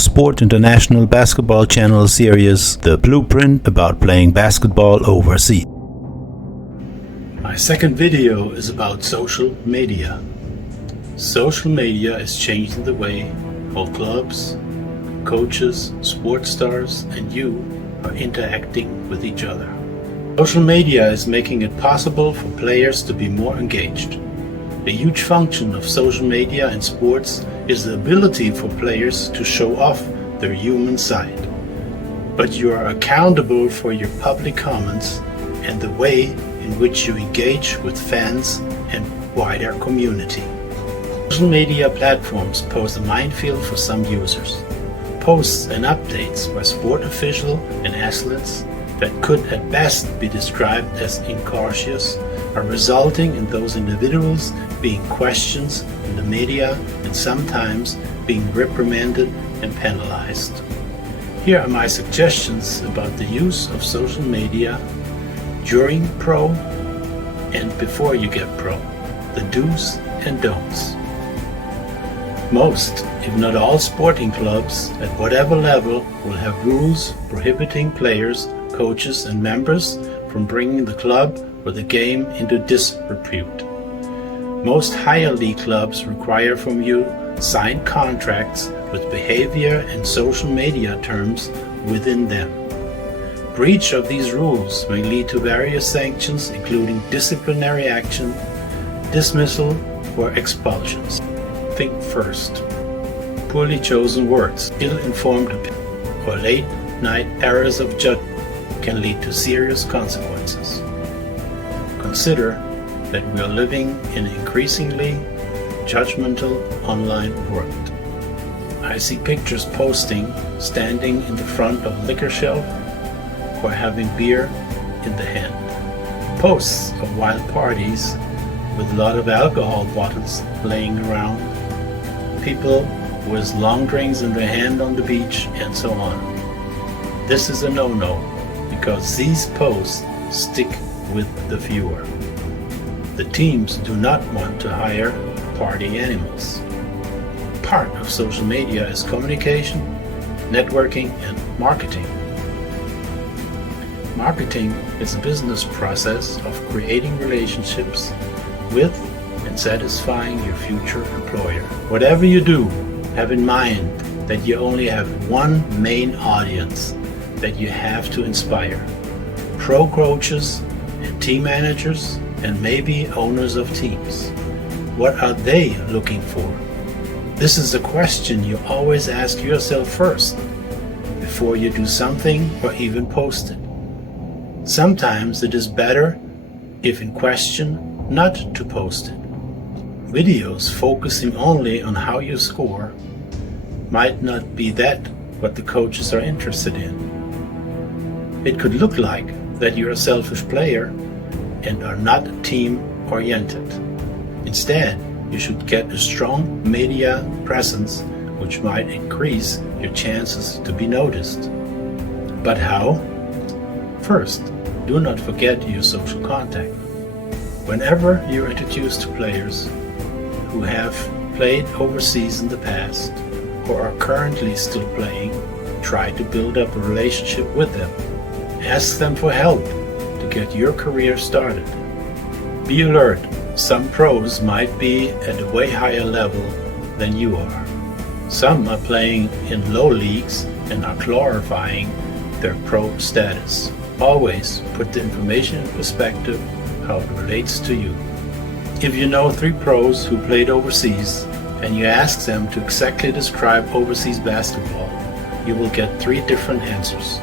the Sport International Basketball Channel series, The Blueprint About Playing Basketball Overseas. My second video is about social media. Social media is changing the way how clubs, coaches, sports stars, and you are interacting with each other. Social media is making it possible for players to be more engaged. A huge function of social media in sports is the ability for players to show off their human side. But you are accountable for your public comments and the way in which you engage with fans and wider community. Social media platforms pose a minefield for some users. Posts and updates by sport officials and athletes that could at best be described as incautious are resulting in those individuals being questioned in the media and sometimes being reprimanded and penalized. Here are my suggestions about the use of social media during pro and before you get pro, the do's and don'ts. Most, if not all, sporting clubs at whatever level will have rules prohibiting players, coaches, and members from bringing the club or the game into disrepute. Most higher league clubs require from you signed contracts with behavior and social media terms within them. Breach of these rules may lead to various sanctions, including disciplinary action, dismissal, or expulsions. Think first. Poorly chosen words, ill-informed opinions, or late-night errors of judgment can lead to serious consequences. Consider that we are living in an increasingly judgmental online world. I see pictures posting standing in the front of a liquor shelf or having beer in the hand. Posts of wild parties with a lot of alcohol bottles laying around, people with long drinks in their hand on the beach, and so on. This is a no-no because these posts stick with the viewer. The teams do not want to hire party animals. Part of social media is communication, networking, and marketing. Marketing is a business process of creating relationships with and satisfying your future employer. Whatever you do, have in mind that you only have one main audience that you have to inspire. Pro coaches and team managers and maybe owners of teams. What are they looking for? This is a question you always ask yourself first before you do something or even post it. Sometimes it is better, if in question, not to post it. Videos focusing only on how you score might not be that what the coaches are interested in. It could look like that you're a selfish player and are not team-oriented. Instead, you should get a strong media presence which might increase your chances to be noticed. But how? First, do not forget your social contact. Whenever you're introduced to players who have played overseas in the past or are currently still playing, try to build up a relationship with them. Ask them for help to get your career started. Be alert, some pros might be at a way higher level than you are. Some are playing in low leagues and are glorifying their pro status. Always put the information in perspective how it relates to you. If you know 3 pros who played overseas and you ask them to exactly describe overseas basketball, you will get 3 different answers.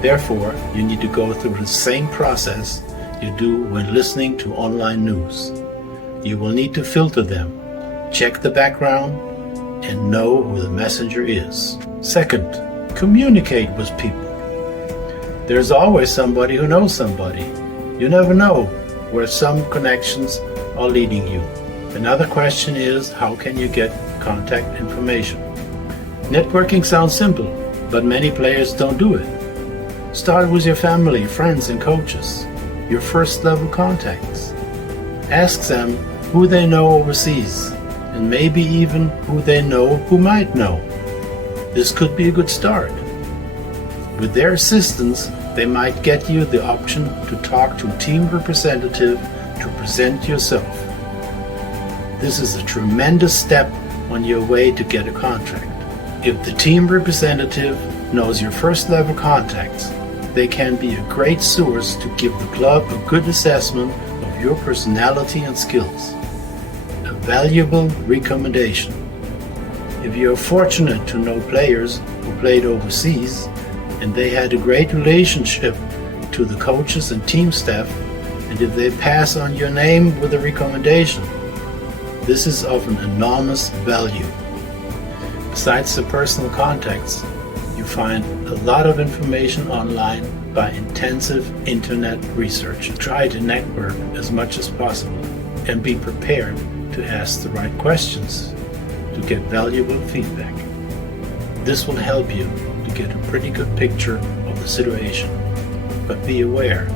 Therefore, you need to go through the same process you do when listening to online news. You will need to filter them, check the background, and know who the messenger is. Second, communicate with people. There's always somebody who knows somebody. You never know where some connections are leading you. Another question is, how can you get contact information? Networking sounds simple, but many players don't do it. Start with your family, friends, and coaches, your first-level contacts. Ask them who they know overseas, and maybe even who they know who might know. This could be a good start. With their assistance, they might get you the option to talk to a team representative to present yourself. This is a tremendous step on your way to get a contract. If the team representative knows your first level contacts, they can be a great source to give the club a good assessment of your personality and skills. A valuable recommendation. If you are fortunate to know players who played overseas and they had a great relationship to the coaches and team staff, and if they pass on your name with a recommendation, this is of an enormous value. Besides the personal contacts, you find a lot of information online by intensive internet research. Try to network as much as possible and be prepared to ask the right questions to get valuable feedback. This will help you to get a pretty good picture of the situation, but be aware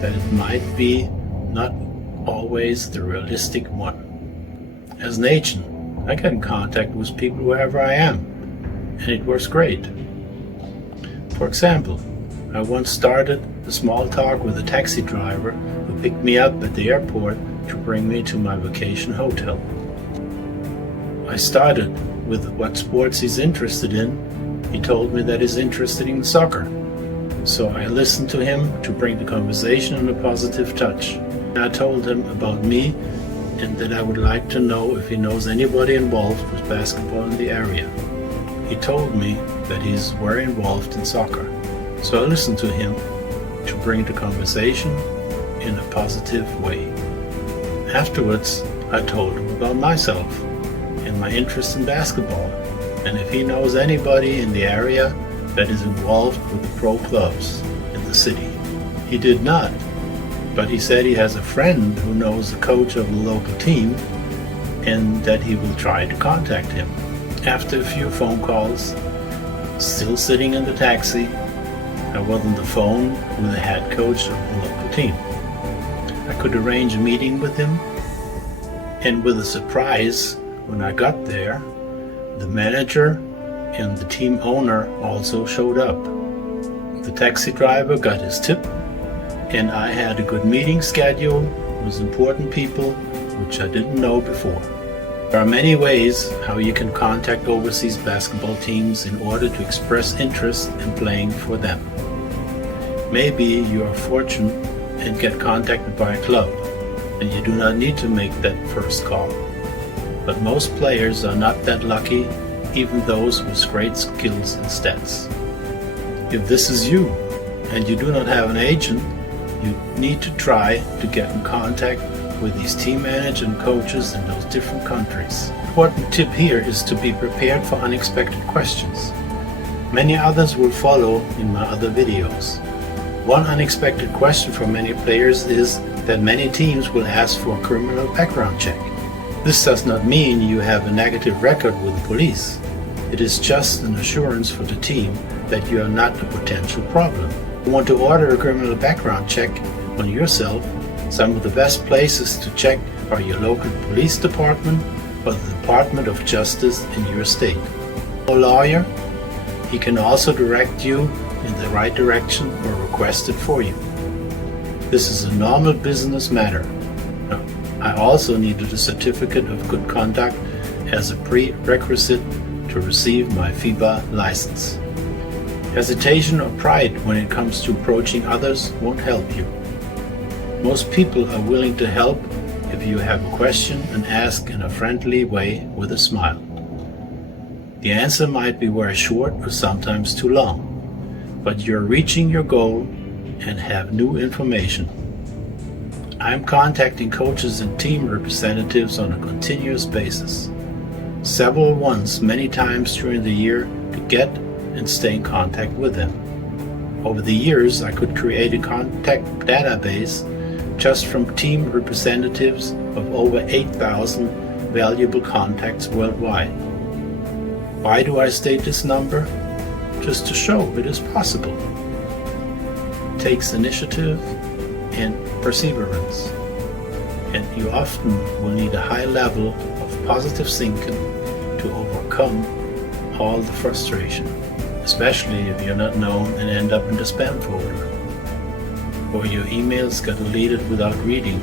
that it might be not always the realistic one. As an agent, I get in contact with people wherever I am, and it works great. For example, I once started a small talk with a taxi driver who picked me up at the airport to bring me to my vacation hotel. I started with what sports he's interested in. He told me that he's interested in soccer. So I listened to him to bring the conversation in a positive touch. I told him about me and that I would like to know if he knows anybody involved with basketball in the area. He told me that he's very involved in soccer. So I listened to him to bring the conversation in a positive way. Afterwards, I told him about myself and my interest in basketball, and if he knows anybody in the area that is involved with the pro clubs in the city. He did not, but he said he has a friend who knows the coach of the local team and that he will try to contact him. After a few phone calls, still sitting in the taxi, I was on the phone with the head coach of the local team. I could arrange a meeting with him, and with a surprise, when I got there, the manager and the team owner also showed up. The taxi driver got his tip, and I had a good meeting schedule with important people which I didn't know before. There are many ways how you can contact overseas basketball teams in order to express interest in playing for them. Maybe you are fortunate and get contacted by a club, and you do not need to make that first call. But most players are not that lucky, even those with great skills and stats. If this is you, and you do not have an agent, you need to try to get in contact with these team managers and coaches in those different countries. Important tip here is to be prepared for unexpected questions. Many others will follow in my other videos. One unexpected question for many players is that many teams will ask for a criminal background check. This does not mean you have a negative record with the police. It is just an assurance for the team that you are not a potential problem. If you want to order a criminal background check on yourself, some of the best places to check are your local police department or the Department of Justice in your state. A lawyer, he can also direct you in the right direction or request it for you. This is a normal business matter. I also needed a certificate of good conduct as a prerequisite to receive my FIBA license. Hesitation or pride when it comes to approaching others won't help you. Most people are willing to help if you have a question and ask in a friendly way with a smile. The answer might be very short or sometimes too long, but you're reaching your goal and have new information. I'm contacting coaches and team representatives on a continuous basis, several ones many times during the year to get and stay in contact with them. Over the years, I could create a contact database just from team representatives of over 8,000 valuable contacts worldwide. Why do I state this number? Just to show it is possible. It takes initiative and perseverance, and you often will need a high level of positive thinking to overcome all the frustration, especially if you're not known and end up in the spam folder, or your emails get deleted without reading,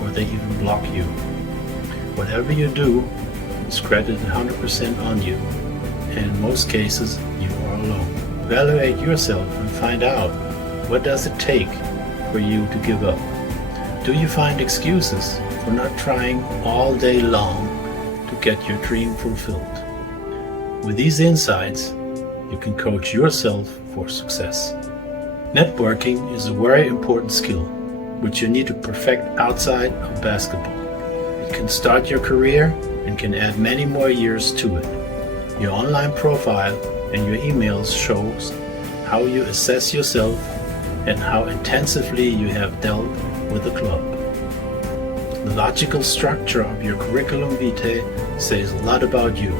or they even block you. Whatever you do is credited 100% on you, and in most cases you are alone. Evaluate yourself and find out, what does it take for you to give up? Do you find excuses for not trying all day long to get your dream fulfilled? With these insights, you can coach yourself for success. Networking is a very important skill, which you need to perfect outside of basketball. It can start your career and can add many more years to it. Your online profile and your emails shows how you assess yourself and how intensively you have dealt with the club. The logical structure of your curriculum vitae says a lot about you.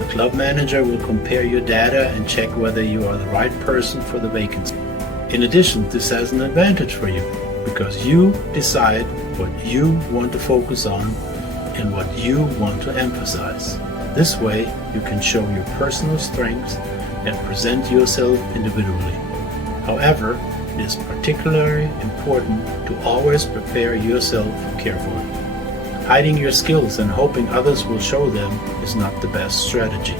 The club manager will compare your data and check whether you are the right person for the vacancy. In addition, this has an advantage for you because you decide what you want to focus on and what you want to emphasize. This way, you can show your personal strengths and present yourself individually. However, it is particularly important to always prepare yourself carefully. Hiding your skills and hoping others will show them is not the best strategy.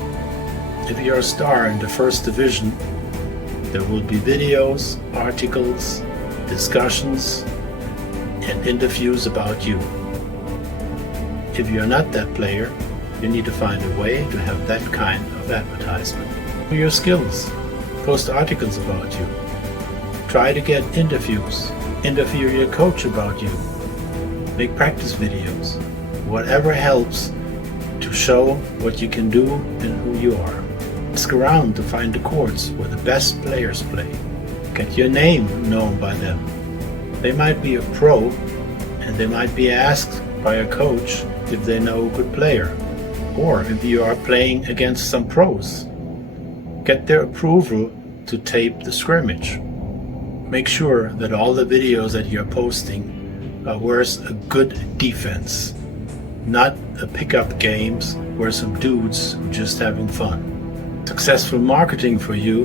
If you're a star in the first division, there will be videos, articles, discussions, and interviews about you. If you're not that player, you need to find a way to have that kind of advertisement. Show your skills. Post articles about you. Try to get interviews. Interview your coach about you. Make practice videos. Whatever helps to show what you can do and who you are. Ask around to find the courts where the best players play. Get your name known by them. They might be a pro, and they might be asked by a coach if they know a good player, or if you are playing against some pros. Get their approval to tape the scrimmage. Make sure that all the videos that you're posting are worth a good defense, not a pickup games where some dudes are just having fun. Successful marketing for you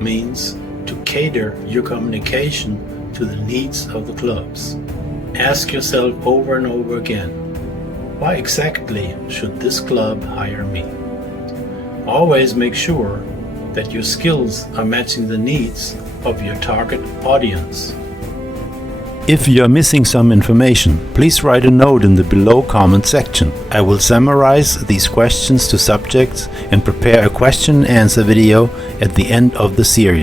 means to cater your communication to the needs of the clubs. Ask yourself over and over again, why exactly should this club hire me? Always make sure that your skills are matching the needs of your target audience. If you are missing some information, please write a note in the below comment section. I will summarize these questions to subjects and prepare a question and answer video at the end of the series.